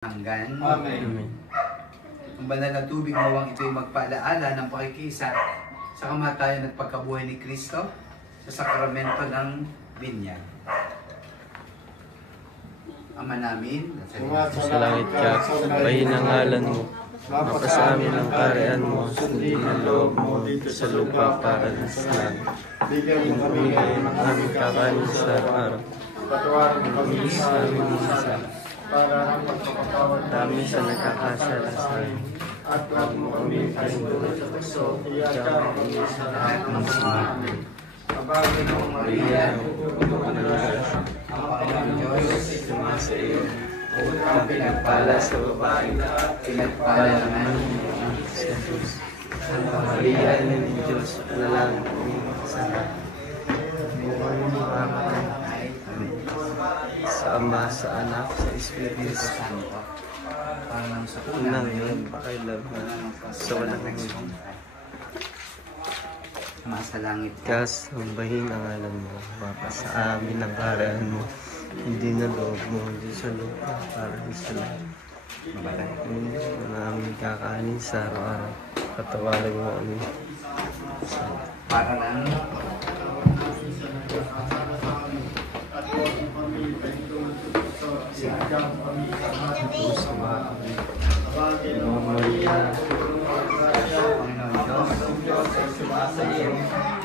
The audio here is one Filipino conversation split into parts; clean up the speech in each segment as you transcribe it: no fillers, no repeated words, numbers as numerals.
hanggan. Amen. Ang banal na tubig mawang ito'y magpaalaala ng pakikisa sa kamatayan at pagkabuhay ni Kristo sa sakramento ng binyag. Ama namin, Sa langit ka, sambahin ang ngalan mo. Mapasa amin ang kaharian mo, sundin ang loob mo dito sa lupa para sa langit. Bigyan mo kami ngayon ng aming kakanin sa araw-araw. Patawarin mo kami sa aming mga sala, para magpapatawad namin sa nagkakasala sa amin. At huwag mo kami kasunod sa puso, iyaka kami sa lahat ng sama. Abagin ng Maria, pupunan ng Diyos, ang Panginoon Diyos, sumasa iyo. Ang pinagpala sa babae lahat, pinagpala naman ng Jesus. Santa Maria, ina ng Diyos, panalangin kami sa lahat. Buwan mo makamatay. Sa Ama, sa Anak, sa Espiritu Santo, parang sa unang ngayon, pakailanman, sa walang hanggan. Ama sa langit Ka, sambahin ang ngalan mo, mapasa amin ang kaharian mo, hindi na loob mo, hindi sa lupa, para sa langit. mabalay. Ang aming kakanin sa araw-araw, patawarin mo kami. Para lang Puso ba? Panginoon Maria, Panginoon Diyos, sumasa iyo,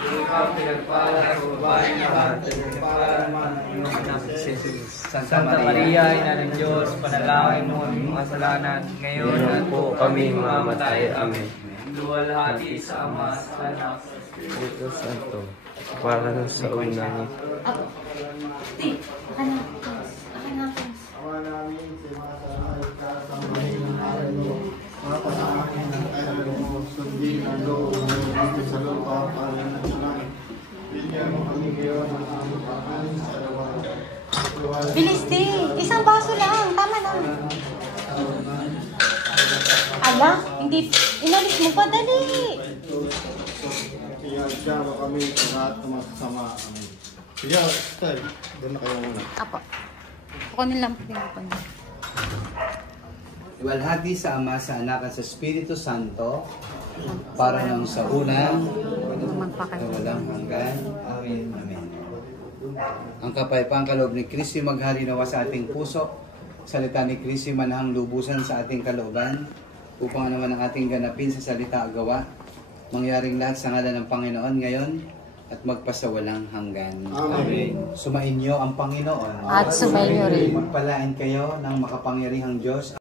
ikaw pinagpala sa babae lahat, pinagpala naman ang iyong anak Jesus. Santa Maria, Ina ng Diyos, panalangin mo ang mga kasalanan ngayon Ngayon po kami mamatay. Amen. luwalhati sa Ama, sa Anak, sa Espiritu Santo, para sa unang Di, akan na. Awa namin, sumasalay ka sa mga inaral mo, mapasamahin ang kailan mo, sundin ang loob mo dito sa lupa para na sa langit. Bigyan mo kami ngayon ng aming kakanin sa araw-araw. Bilis, di. Isang baso lang. Tama na. Ala, hindi. Inalis mo pa, dali. Kaya mo kami sa lahat ng masasama. Amen. Sige, stay. Doon na kayo muna. Apo. Kukunin lang po yung kukunin. Luwalhati sa Ama, sa Anak, at sa Espiritu Santo, para nang sa unang Magpakain. walang hanggan. Amen. Amen. Ang kapayapang kaloob ni Kristo maghari nawa sa ating puso. Salita ni Kristo manahang lubusan sa ating kalooban upang naman ang ating ganapin sa salita at gawa. Mangyaring lahat sa ngalan ng Panginoon ngayon at magpasawalang hanggan. Amen. Sumainyo ang Panginoon. At sumainyo rin. Magpalain kayo ng makapangyarihang Diyos.